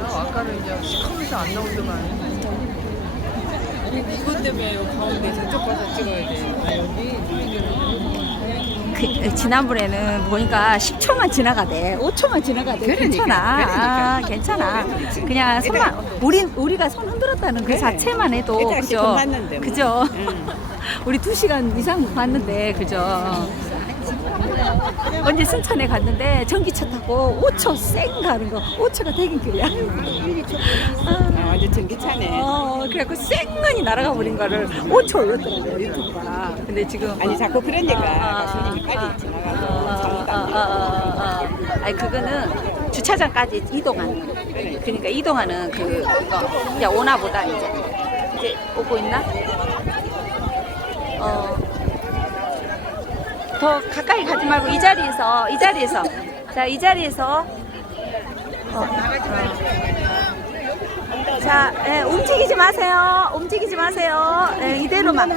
아, 아까는 이제 시커면서 안 나오더만. 이것 때문에 여기 가운데 저쪽 가서 찍어야 돼. 아, 여기 그, 지난번에는 보니까 10초만 지나가대. 5초만 지나가대. 괜찮아. 아, 괜찮아. 그냥 손만 우리 우리가 손 흔들었다는 그 자체만 해도 그러니까 그죠? 봤는데 뭐. 그죠? 우리 2시간 이상 봤는데 그죠? 언제 순천에 갔는데 전기차 타고 5초 쌩 가는 거 5초가 대긴 길이야. 어, 그래갖고 쌩간이 날아가 버린 거를 5초 올렸더라고요 유튜브가. 근데 지금 아니 자꾸 그런 데가 아, 아, 빨리 지나가고 아, 잘못 아, 안 아, 돼. 아, 아. 아니 그거는 주차장까지 이동하는 거. 그러니까 이동하는 그 거. 이제 오나 보다 이제 이제 오고 있나? 어. 더 가까이 가지 말고 이 자리에서 이 자리에서 자 이 자리에서 어. 자, 예, 움직이지 마세요. 움직이지 마세요. 예, 이대로만.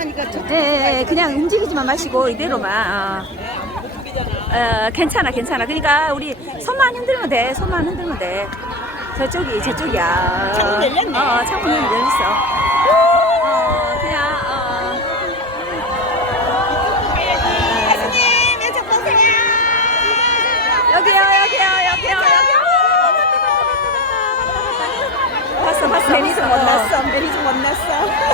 예, 예, 예, 그냥 움직이지만 마시고 이대로만. 어. 어, 괜찮아, 괜찮아. 그러니까 우리 손만 흔들면 돼. 손만 흔들면 돼. 저쪽이, 저쪽이야. 창문 열렸네. 어, 창문 열렸어. 어, 만났어. 매니 좀 못났어. 매니 좀 못났어.